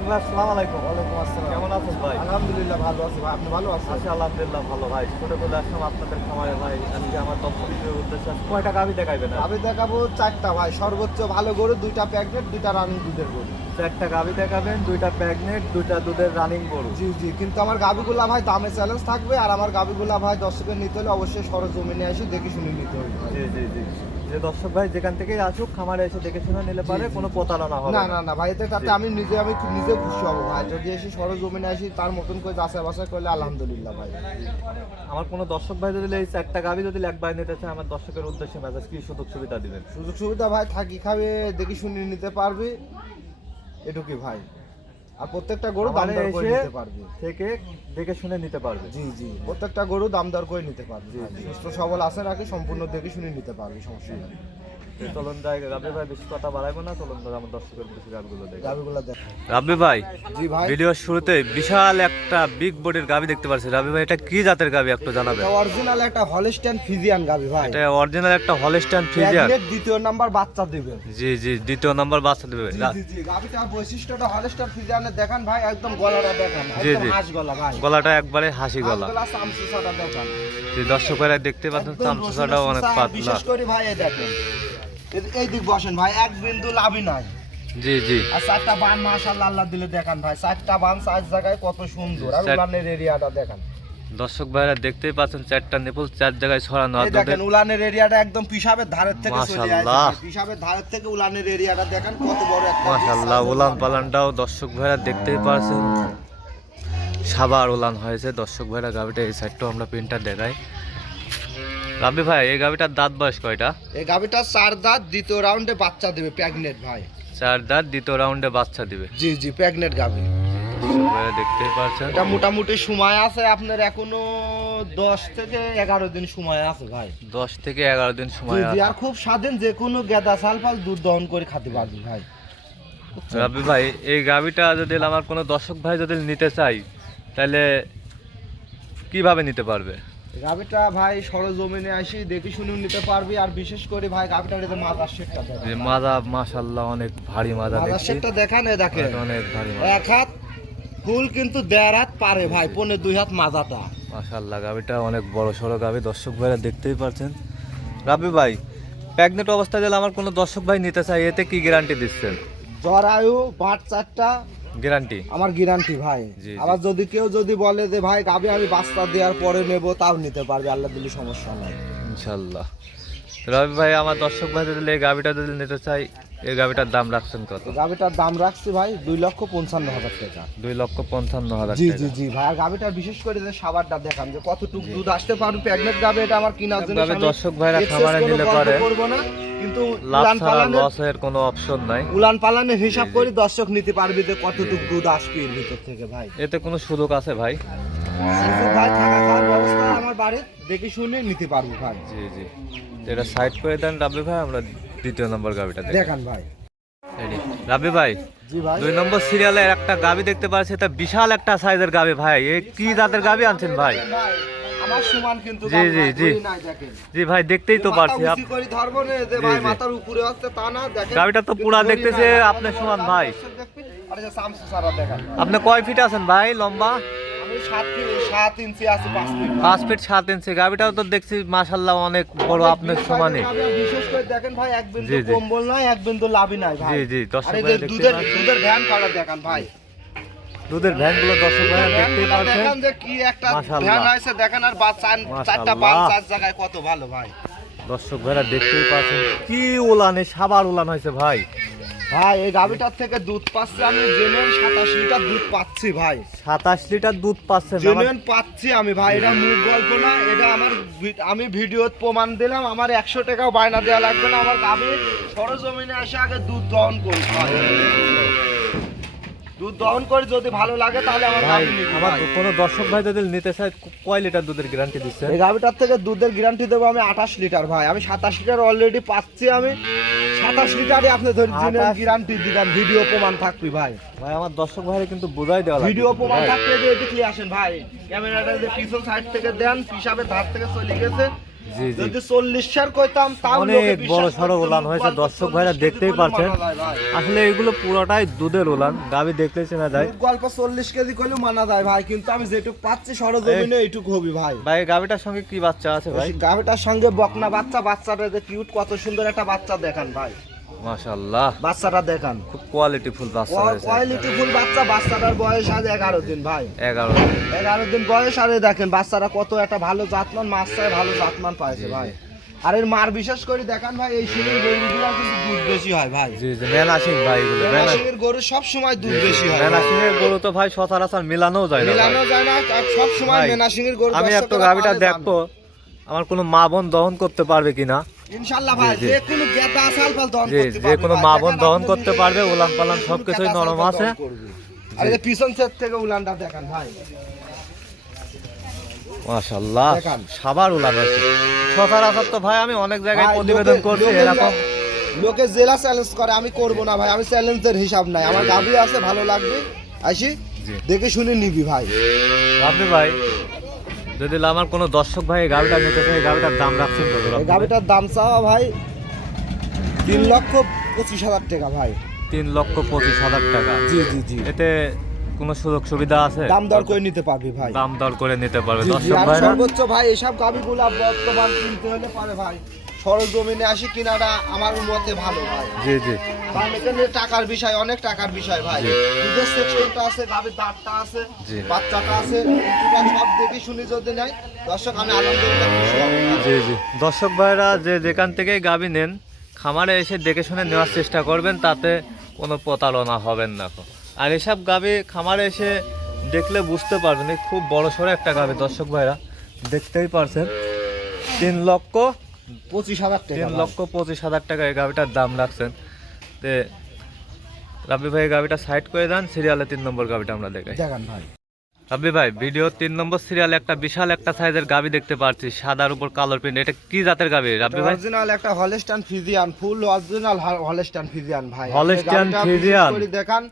আসসালামু আলাইকুম। ওয়ালাইকুম আসসালাম। কেমন আছেন ভাই? আলহামদুলিল্লাহ ভালো আছি ভাই। আপনি ভালো আছেন? আছি আলহামদুলিল্লাহ ভালো ভাই। আসলাম আপনাদের খামারে ভাই। আজকে আমার দর্শকদের উদ্দেশ্যে আজকে কয়টা গাভি দেখাইবেন আমি দেখাবো চারটা ভাই। সর্বোচ্চ ভালো গরু দুইটা প্যাকেট দুইটা রানি দুধের গরু। একটা গাভি দেখাবেন দুইটা প্যাগনেট দুইটা দুধের রানিং গরু। জি জি কিন্তু আমার গাবিগুলা ভাই দামে চ্যালেঞ্জ থাকবে আর আমার গাবিগুলা ভাই দর্শকের নিতে হলে অবশ্যই সরজমিনে এসে দেখে শুনে নিতে হবে। জি জি জি। যে দর্শক ভাই যেখান থেকেই আসুক খামারে এসে দেখে শুনে নিলে পারে কোনো প্রতারণা হবে না না। না ভাই এতে তাতে আমি নিজে আমি নিজে খুশি হব ভাই। যদি এসে সরজমিনে আসি তার মতন করে যাচাই বাছাই করলে আলহামদুলিল্লাহ ভাই। আমার কোনো দর্শক ভাই যদি এই একটা গাভি যদি একবার নিতে চায় আমার দর্শকের উদ্দেশ্যে মেসেজ কি সুযোগ সুবিধা দিবেন? সুযোগ সুবিধা ভাই থাকি খাবে দেখে শুনে নিতে পারবি। এটুকুই ভাই? আর প্রত্যেকটা গরু দাম দর করে নিতে পারবে। থেকে দেখে শুনে নিতে পারবে। জি জি। প্রত্যেকটা গরু দাম দর করে নিতে পারবি। সুস্থ সবল আছে আগে সম্পূর্ণ দেখে শুনে নিতে পারবে সমস্যা নেই। চলুন যাই রাবি ভাই বেশি কথা বাড়াইবো না চলুন আমার দর্শকের দেখি। গাবিগুলো দেখ। রাব্বি ভাই জি ভাই। ভিডিওর শুরুতে বিশাল একটা বিগ বডির গাবি দেখতে পাচ্ছি। রাব্বি ভাই এটা কি জাতের গাবি একটু জানাবেন? অরিজিনাল একটা হলস্টাইন ফিজিয়ান গাবি ভাই। এটা অরিজিনাল একটা হলস্টাইন ফ্রিজিয়ান দ্বিতীয় নাম্বার বাচ্চা দিবে। জি জি দ্বিতীয় নাম্বার বাচ্চা দেবে। জি জি গাবিটার বৈশিষ্ট্যটা হলস্টাইন ফিজিয়ানের দেখান ভাই একদম গলাটা দেখান জি, একদম জি। হাঁস গলা ভাই। গলাটা একবারে হাসি গলা। গলা দেখান। যে দর্শকেরা দেখতে পাচ্ছেন অনেক পাতলা। বিশেষ করে ভাই দেখেন। এই- দিক বসেন ভাই এক বিন্দু লাভই নাই। জি জি। আর চারটা বান মাশাআল্লাহ আল্লাহ দিলে দেখান ভাই চারটা বান চার জায়গায় কত সুন্দর। আর উলানের এরিয়াটা দেখান। দর্শক ভাইরা দেখতেই পাচ্ছেন চারটা নেপল চার জায়গায় ছড়ানো এই দেখেন উলানের এরিয়াটা একদম পিসাবের ধারের থেকে চলে আসে মাশাআল্লাহ। পিসাবের ধারের থেকে উলানের এরিয়াটা দেখেন কত বড় একটা এর উলান। পালানটাও দর্শক ভাইরা দেখতেই পারছেন সাবার উলান হয়েছে। দর্শক ভাইরা গাবিটা এই সাইডটাও আমরা প্রিন্টার দেখাই। রাব্বি ভাই এই গাবিটার দাঁত বয়স কয়টা? এই গাবিটা চার দাঁত দ্বিতীয় রাউন্ডে বাচ্চা দেবে প্রেগনেন্ট ভাই। চার দাঁত দ্বিতীয় রাউন্ডে বাচ্চা দিবে? জি জি গাবি। দর্শক ভাইরা দেখতেই এটা মোটামুটি সময় আছে আপনার এখনও দশ থেকে এগারো দিন সময় আছে ভাই। দশ থেকে এগারো দিন সময় আছে। আর খুব স্বাধীন যে কোনো গেদা সালফাল দুধ দহন করে খেতে পারবি ভাই। রাব্বি ভাই এই গাবিটা যদি আমার কোনো দর্শক ভাই যদি নিতে চাই তাহলে কীভাবে নিতে পারবে? গাবিটা ভাই সরজমিনে আসি দেখে শুনে নিতে পারবি আর বিশেষ করে ভাই মাদার যে মাজা মাশাল্লাহ অনেক ভারী মাজা মাদার দেখান এ দেখেন অনেক ভারী মাজা এক হাত ফুল কিন্তু দেড় হাত পারে ভাই পনে দুই হাত মাজাটা মাশাল্লাহ গাবিটা অনেক বড় সড়ো গাবি দর্শক ভাইরা দেখতেই পারছেন। রাব্বি ভাই প্যাগনেট অবস্থায় যদি আমার কোনো দর্শক ভাই নিতে চাই এতে কি গ্যারান্টি দিচ্ছেন? জরায়ু বাট চারটা গ্যারান্টি? আমার গ্যারান্টি ভাই। আবার যদি কেউ যদি বলে যে ভাই গাবি আমি বাস্তা দেওয়ার পরে নেব তাও নিতে পারবে আল্লাহ দিলে সমস্যা নাই। ইনশাল্লাহ রবি ভাই আমার দর্শক ভাই যদি এই গাবিটা যদি নিতে চাই এই গাবিটার দাম রাখছেন কত? গাবিটার দাম রাখছি ভাই দুই লক্ষ পঞ্চান্ন হাজার টাকা। দুই লক্ষ পঞ্চান্ন হাজার জি জি জি ভাই আর গাবিটার বিশেষ করে যে সাবারটা দেখান যে কতটুকু দুধ আসতে পারবে প্রেগনেন্ট গাবে এটা আমার কিনার জন্য আমি দর্শক ভাইরা খামারে নিলে পারে। না কিন্তু উলান লসের কোনো অপশন নাই। উলান পালানের হিসাব। করে দর্শক নিতে পারবে যে কতটুকু দুধ আসবে এর ভিতর থেকে ভাই। এতে কোনো সুযোগ আছে ভাই? ভাই থাকা খাওয়ার ব্যবস্থা বাড়ি দেখে শুনে নিতে পারব ভাই। জি জি। এটা সাইড করে দেন রাব্বি ভাই আমরা দ্বিতীয় নম্বর গাবিটা দেখান ভাই। রাব্বি ভাই দুই নম্বর সিরিয়ালে একটা গাবি দেখতে পাচ্ছি এটা বিশাল একটা সাইজের গাবি ভাই। এ কি জাতের গাবি আনছেন ভাই? ভাই, আমার সমান কিন্তু জি, জি, জি। জি ভাই দেখতেই তো পারছি আপ- উঁচু করে না, যে ভাই মাথার উপরে হচ্ছে তা না, দেখেন। গাবিটা তো পুরা দেখতেছে আপনার সমান ভাই। দেখবি? আর এই যে সামসু সারা দেখান। আপনি কয় ফিট আছেন ভাই লম্বা? পাঁচ ফিট। সাত ইঞ্চি গাবিটাও তো দেখছি মাশাল্লাহ অনেক বড় আপনার সমানে। বিশেষ করে দেখেন ভাই এক বিন্দু। কম্বল নাই এক বিন্দু লাভই নাই ভাই। জি, জি, দুধের দুধের ভ্যান কাটা দেখান ভাই। দুধের ভ্যানগুলো দর্শক ভাইরা দেখতেই পাচ্ছেন। দেখান যে কি একটা ভ্যান আছে দেখেন আর চারটা। বাস চার জায়গায় কত ভালো ভাই। দর্শক ভাইরা দেখতেই পাচ্ছেন কি উলানে সাবার ওলান হয়েছে ভাই। ভাই এই গাভিটার থেকে দুধ পাচ্ছি আমি জেনুইন সাতাশ লিটার দুধ পাচ্ছি ভাই সাতাশ লিটার দুধ পাচ্ছে জেনুইন পাচ্ছি আমি ভাই এটা মুখ গল্প না এটা আমার আমি ভিডিওত প্রমাণ দিলাম আমার একশো টাকাও বায়না দেওয়া লাগবে না আমার গাভি সরজমিনে এসে আগে দুধ দহন করি ভাই। দুধ দহন করে যদি ভালো লাগে তাহলে আমার ভাই নিবি। আমার ভাই। কোনো দর্শক ভাই যদি নিতে চায় কয় লিটার দুধের গ্যারান্টি দিচ্ছে? এই গাভিটার থেকে দুধের গ্যারান্টি দেবো আমি আঠাশ লিটার ভাই। আমি সাতাশ লিটার অলরেডি পাচ্ছি আমি। সাতাশ লিটারই আপনি ধরে গ্যারান্টি দিলাম ভিডিও প্রমাণ থাকবি ভাই। ভাই আমার দর্শক ভাইরা কিন্তু বোঝাই দেওয়া ভিডিও প্রমাণ ভাই। থাকলে যে এদিকে আসেন ভাই। ক্যামেরাটা যে পিছন সাইড থেকে দেন পিসাবের ধার থেকে চলে গেছে। যদি চল্লিশ সার কইতাম অনেক বড় সড়ো উলান হয়েছে, দর্শক ভাইরা দেখতেই পারছেন। ভাই। আসলে এগুলো পুরোটাই দুধের উলান গাবি চেনা যায়। গল্প চল্লিশ কেজি করলেও মানা যায় ভাই কিন্তু আমি যেটুক পাচ্ছি সরজমিনে এইটুকু হবি ভাই। ভাই গাবিটার সঙ্গে কি বাচ্চা আছে ভাই? গাভিটার সঙ্গে বকনা বাচ্চা বাচ্চাটা কিউট কত সুন্দর একটা বাচ্চা দেখান ভাই। মাশাআল্লাহ। বাচ্চাটা দেখান। খুব কোয়ালিটি ফুল বাচ্চা হয়েছে। কোয়ালিটি ফুল বাচ্চা বাচ্চাটার বয়স আজ এগারো দিন ভাই। এগারো এগারো দিন বয়স আর দেখেন বাচ্চারা কত একটা ভালো জাতমান মাছটায় ভালো জাতমান পাইছে ভাই। আর এর মার বিশেষ করে দেখান ভাই এই গরুগুলো কিন্তু দুধ বেশি হয় ভাই। জি জি ভাই এগুলো গরু সব সময় দুধ বেশি হয় গরু তো ভাই সচরাচর মিলানোও যায় না। মিলানো যায় না আর সব সময় গরু আমি একটু গাবিটা দেখব আমার কোনো মা বোন দহন করতে পারবে কিনা? যে কোনো। মা বোন দহন করতে পারবে উলান পালান সবকিছুই নরম আছে। পিছন সেট থেকে উলানটা দেখান ভাই। মাশাআল্লাহ দেখান। সাবার উলান আছে সচরাচর তো ভাই আমি অনেক জায়গায় প্রতিবেদন লোকে- করছি এরকম। লোকে জেলা চ্যালেঞ্জ করে আমি করব না ভাই আমি চ্যালেঞ্জের হিসাব নাই। আমার গাবি আছে ভালো লাগবে। আসি দেখে শুনে নিবি ভাই। আপনি ভাই। যদি আমার কোনো দর্শক ভাই গাবিটা নিতে চাই এই গাবিটার দাম রাখছেন কত? গাবিটার দাম চাওয়া ভাই তিন লক্ষ পঁচিশ হাজার টাকা ভাই। তিন লক্ষ পঁচিশ হাজার টাকা? জি জি জি। এতে কোনো সুযোগ সুবিধা আছে? দাম দর করে নিতে পারবি ভাই। দাম দর করে নিতে পারবে। দর্শক ভাইরা? সর্বোচ্চ ভাই এসব গাবিগুলা বর্তমান কিনতে হলে পারে ভাই। সরজমিনে আসি কিনাটা আমার মতে ভালো ভাই। জি জি। কারণ এখানে টাকার বিষয় অনেক টাকার বিষয় ভাই। দুধের সেকশনটা আছে গাভীর দাঁতটা আছে। বাচ্চাটা আছে সব দেখে শুনি যদি নেয় দর্শক আমি আলহামদুলিল্লাহ জি জি। দর্শক ভাইরা যে যেখান থেকেই গাবি নেন খামারে এসে দেখে শুনে নেওয়ার চেষ্টা করবেন তাতে কোনো প্রতারণা হবেন না আর এসব গাবি খামারে এসে দেখলে বুঝতে পারবেন খুব বড় সড়ো একটা গাবি দর্শক ভাইরা দেখতেই পারছেন। তিন লক্ষ পঁচিশ হাজার টাকা তিন লক্ষ পঁচিশ হাজার টাকা এই গাবিটার দাম রাখছেন। তে রাব্বি ভাই গাবিটা সাইড করে দেন সিরিয়ালে তিন নম্বর গাবিটা আমরা দেখাই। দেখান ভাই। রাব্বি ভাই ভিডিও তিন নম্বর সিরিয়ালে একটা বিশাল একটা সাইজের গাবি দেখতে পাচ্ছি সাদার উপর কালোর প্রিন্ট এটা কি জাতের গাবি রাব্বি ভাই? অরিজিনাল একটা Holstein Friesian full original Holstein Friesian ভাই। হলস্টাইন। করে দেখান।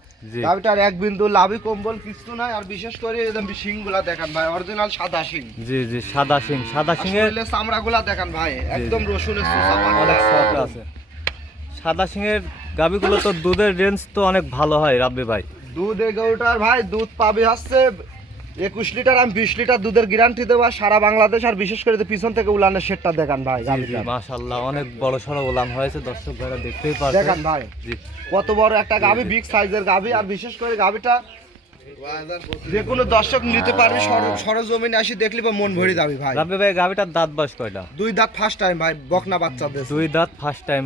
গাবিটার এক বিন্দু লাভি কম্বল কিছু নাই আর বিশেষ করে একদম শিংগুলা দেখান ভাই অরিজিনাল সাদা শিং। জি জি সাদা সিং সাদা সিং এর চামড়াগুলা দেখান ভাই একদম রসুনের সুসা সফট আছে। সাদা সিং এর গাবিগুলো তো দুধের রেঞ্জ তো অনেক ভালো হয় রাব্বি ভাই। দুধ এগারোটার ভাই দুধ পাবি হচ্ছে একুশ লিটার আমি বিশ লিটার দুধের গ্যারান্টি দেবো সারা বাংলাদেশ আর বিশেষ করে পিছন থেকে উলানের সেটটা দেখান ভাই গাভীটার। মাশাআল্লাহ অনেক বড় সড়ো গোলাম হয়েছে দর্শক ভাইরা দেখতেই পারছেন। দেখান ভাই কত বড় একটা গাভী বিগ সাইজের গাভী আর বিশেষ করে গাভীটা যে কোনো দর্শক নিতে পারবি সর- সরজমিনে আসি দেখলি বা মন ভরে যাবি ভাই। রাব্বি ভাই গাবিটার দাঁত বয়স কয়টা? দুই দাঁত ফার্স্ট টাইম ভাই বকনা বাচ্চা দেশ দুই দাঁত ফার্স্ট টাইম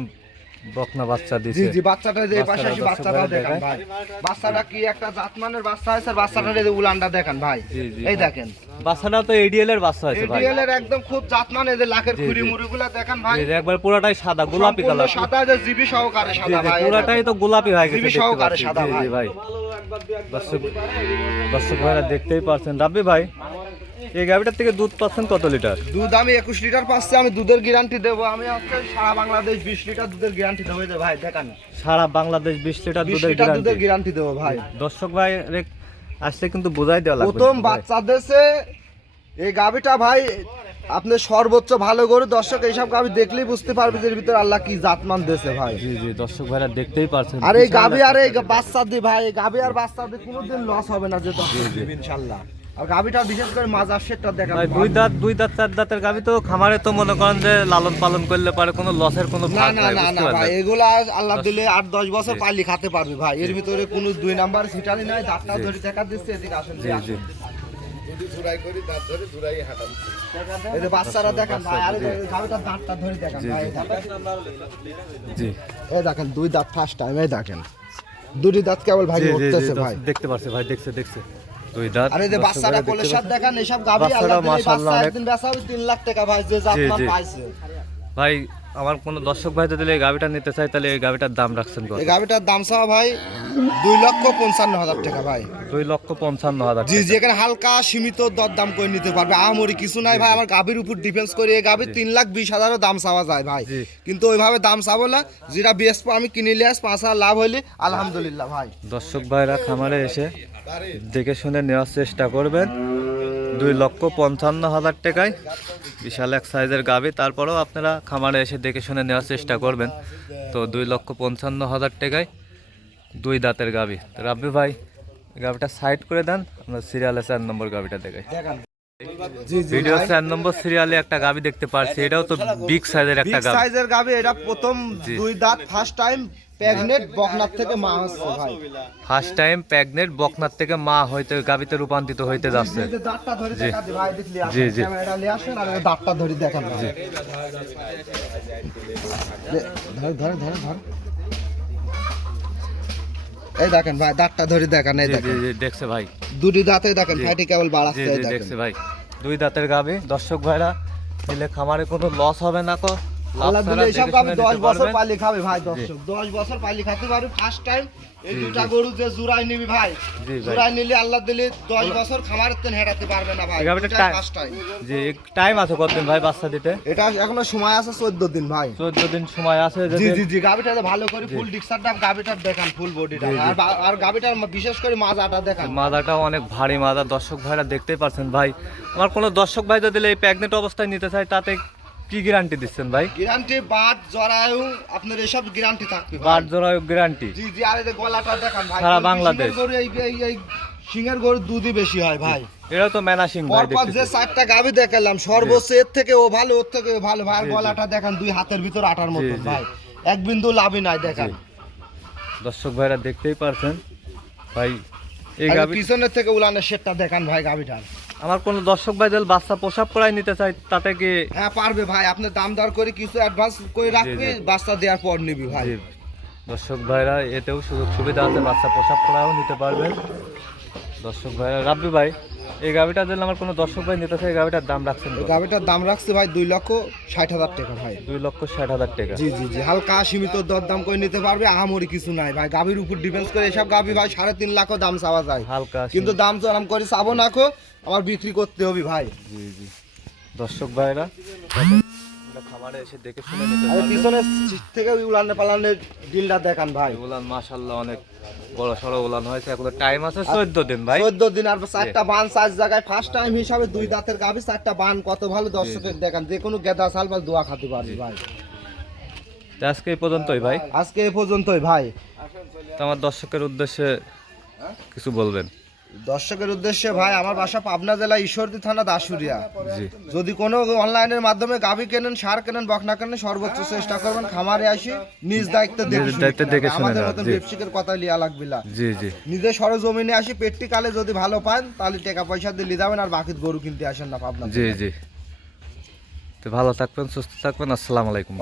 বকনা বাচ্চা দিছে। জি বাচ্চাটা যে পাশে আসি বাচ্চাটা দেখান ভাই। বাচ্চাটা কি একটা জাতমানের বাচ্চা আছে আর বাচ্চাটার এই যে উলানটা দেখান ভাই। জি, জি, এই দেখেন। বাচ্চাটা তো এডিএল এর বাচ্চা হয়েছে ভাই। এডিএল এর একদম খুব জাতমান এই যে লাখের খুরি। মুড়িগুলা দেখান ভাই। একবার পুরোটাই সাদা গোলাপি কালার। সাদা যে জিবি সহকারে সাদা ভাই পুরোটাই তো গোলাপি হয়ে গেছে জিবি সহকারে সাদা ভাই। ভাই। দর্শক ভাইরা দেখতেই পারছেন। রাব্বি ভাই এই গাভিটার থেকে দুধ পাচ্ছেন কত লিটার? দুধ আমি একুশ লিটার পাচ্ছি আমি দুধের গ্যারান্টি দেবো। আমি সারা বাংলাদেশ বিশ লিটার দুধের গ্যারান্টি দেবো ভাই দেখান। সারা বাংলাদেশ বিশ লিটার দুধের দুধের গ্যারান্টি দেবো ভাই। দর্শক ভাই আসলে কিন্তু বোঝাই দেওয়া লাগবে প্রথম বাচ্চা দেশে এই গাভিটা ভাই আপনি সর্বোচ্চ ভালো করে দর্শক এইসব গাভি দেখলেই বুঝতে পারবে যে ভিতরে আল্লাহ কি জাতমান দেশে ভাই। জি জি দর্শক ভাইরা দেখতেই পারছেন। আর এই গাভি আর এই বাচ্চা দি ভাই এই গাভি আর বাচ্চা দিয়ে কোনোদিন লস হবে না যে দর্শক। দিবে ইনশাল্লাহ আর গাভিটা বিশেষ করে মাজার সেটটা দেখা ভাই দুই দাঁত দুই দাঁত চার দাঁতের গাভি তো খামারে তো মনে করেন যে লালন পালন করলে পারে কোনো লসের কোনো না না না না ভাই এগুলা আল্লাহ দিলে আট দশ বছর পালি খাতে পারবি ভাই। এর ভিতরে কোনো দুই নাম্বার সিটারি নাই দাঁতটা ধরে দেখা দিচ্ছে এদিকে আসেন জি জি। দেখেন দুই দাঁত ফার্স্ট টাইম দেখেন। দুটি দাঁত কেবল ভাই। দেখতে পারছে ভাই দেখছে দেখছে। দুই দাঁত। আর যে বাচ্চারা ভাইরা কোলের দেখতে সাথে পাচ্ছে। দেখেন এসব গাভি আল্লাহ মাশাআল্লাহ একদিন বেচা হবে তিন লাখ টাকা ভাই যে জাতমান জি। পাইছে। ভাই আমার কোনো দর্শক ভাই যদি এই নিতে চাই তাহলে এই দাম রাখছেন কত? এই গাভিটার দাম চাওয়া ভাই দুই লক্ষ পঞ্চান্ন হাজার টাকা ভাই। দুই লক্ষ পঞ্চান্ন হাজার জি জি এখানে হালকা সীমিত দরদাম করে নিতে পারবে। আমরি কিছু নাই ভাই আমার গাভীর উপর ডিফেন্স করে এই গাভীর তিন লাখ বিশ হাজারও দাম চাওয়া যায় ভাই। কিন্তু ওইভাবে দাম চাবো না যেটা বেসপো আমি কিনিলে আস পাঁচ হাজার লাভ হইলে আলহামদুলিল্লাহ ভাই। দর্শক ভাইরা খামারে এসে দেখে শুনে নেওয়ার চেষ্টা করবেন। দুই লক্ষ পঞ্চান্ন হাজার টাকায় বিশাল এক সাইজের গাবি তারপরেও আপনারা খামারে এসে দেখে শুনে নেওয়ার চেষ্টা করবেন। তো দুই লক্ষ পঞ্চান্ন হাজার টাকায় দুই দাঁতের গাবি রাব্বি ভাই গাবিটা সাইড করে দেন আমরা সিরিয়ালে চার নম্বর গাবিটা দেখাই। ভিডিও চার নম্বর সিরিয়ালে একটা গাবি দেখতে পাচ্ছি এটাও তো বিগ সাইজের একটা গাবি সাইজের গাবি এটা প্রথম দুই দাঁত ফার্স্ট টাইম বকনার থেকে মা হচ্ছে ভাই। ফার্স্ট টাইম প্রেগনেন্ট বকনার থেকে মা হইতে গাবিতে রূপান্তরিত হইতে যাচ্ছে। দাঁতটা ধরে জি। দেখা দি ভাই দেখলি জি, জি। ক্যামেরাটা নিয়ে আসেন আর দাঁতটা ধরে দেখান ভাই। দে- ধর ধর ধর ধর। এই দেখেন ভাই দাঁতটা ধরে দেখান এই জি জি দেখেন। জি দেখছে ভাই। দুটি দাঁতে দেখেন জি। কেবল বাড়াচ্ছে দেখছে ভাই। দুই দাঁতের গাবে। দর্শক ভাইরা নিলে খামারে কোনো লস হবে না কো। আল্লাহ দিলে এইসব দেখে দশ বছর পালি খাবে ভাই দর্শক দশ বছর পালি খাতে পারবি ফার্স্ট টাইম এই দুটা গরু যে জুড়াই নিবি ভাই জি নিলে আল্লাহ দিলে দশ বছর খামারের তেন হেরাতে পারবে না ভাই এই গাভীটা টাই- ফার্স্ট টাইম জি টাইম আছে কতদিন ভাই বাচ্চা দিতে? এটা এখনও সময় আছে চোদ্দ দিন ভাই। চোদ্দ দিন সময় আছে জি জি জি গাবিটা ভালো করে ফুল ডিক্সারটা গাবিটার দেখান ফুল বডিটা। আর বা- আর গাবিটার বিশেষ করে মাজাটা দেখান। মাদাটাও অনেক ভারী মাজা। দর্শক ভাইরা দেখতেই পারছেন ভাই। আমার কোনো দর্শক ভাই যদি এই প্রেগনেন্ট অবস্থায় নিতে চায় তাতে কি গ্যারান্টি দিচ্ছেন ভাই? গ্যারান্টি বাট জরায়ু আপনার এসব গ্যারান্টি থাকবে। বার জোড়া গ্যারান্টি জি জি আর এই গলাটা দেখান ভাই সারা বাংলাদেশ। গরু এই এই সিংহের গরু দুধই বেশি হয় ভাই। এটাও তো ম্যানাসিং ভাই পরপর যে চারটা গাবি দেখালাম সর্বোচ্চ এর থেকে ও ভালো ওর থেকে ভালো ভাই। গলাটা দেখান দুই হাতের ভিতর আটার জি। ভাই। এক বিন্দু লাভই নাই দেখান। দর্শক ভাইরা দেখতেই পারছেন। ভাই এই গাবি পিছনের থেকে উলানের শেটটা দেখান ভাই গাবিটার। আমার কোনো দর্শক ভাই দল বাচ্চা পোশাক করাই নিতে চাই তাতে কি হ্যাঁ পারবে ভাই। আপনি দাম দর করে কিছু অ্যাডভান্স করে রাখবে বাচ্চা দেওয়ার পর নিবি ভাই। দর্শক ভাইরা এতেও সুযোগ সুবিধা আছে বাচ্চা পোশাক করাও নিতে পারবেন। দর্শক ভাইরা রাব্বি ভাই এই গাবিটা দিলে আমার কোনো দর্শক ভাই নিতে চাই দাম রাখছেন এই গাবিটার দাম রাখছে ভাই দুই লক্ষ ষাট হাজার টাকা ভাই। দুই লক্ষ ষাট হাজার টাকা। জি জি জি হালকা সীমিত দর দাম করে নিতে পারবে আহামরি কিছু নাই ভাই। গাবির উপর করে এসব গাবি ভাই সাড়ে তিন লাখও দাম চাওয়া যায়। হালকা কিন্তু দাম তো আরাম করে চাবো না খো আমার বিক্রি করতে হবে ভাই। জি জি। দর্শক ভাইরা খামারে এসে দেখে শুনে নিতে পিছনের থেকে উলানে পালানের ডিলটা দেখান ভাই। উলান মাশাল্লাহ অনেক বড় সড়ো উলান হয়েছে। এখন টাইম আছে চোদ্দ দিন ভাই। চোদ্দ দিন আর চারটা বান চার জায়গায় ফার্স্ট টাইম হিসাবে দুই দাঁতের গাবি চারটা বান কত ভালো দর্শকের দেখান। যে কোনো গেদা সাল বা দোয়া খাতে পারবি ভাই। আজকে এই পর্যন্তই ভাই। আজকে এ পর্যন্তই ভাই। তো আমার দর্শকের উদ্দেশ্যে কিছু বলবেন। দর্শকের উদ্দেশ্যে ভাই আমার বাসা পাবনা জেলা ঈশ্বরদী থানা দাসুরিয়া যদি কোনো অনলাইনের মাধ্যমে গাভী কেনেন সার কেনেন বকনা কেনেন সর্বোচ্চ চেষ্টা করবেন খামারে আসি নিজ দায়িত্বে দেখে আমাদের ব্যবসায়িকের কথা লিয়া লাগবে না জি জি। নিজে সরজমিনে আসি পেটটি কালে যদি ভালো পান তাহলে টাকা পয়সা দিয়ে যাবেন আর বাকি গরু কিনতে আসেন না পাবনা জি জি। তো ভালো থাকবেন সুস্থ থাকবেন আসসালামু আলাইকুম।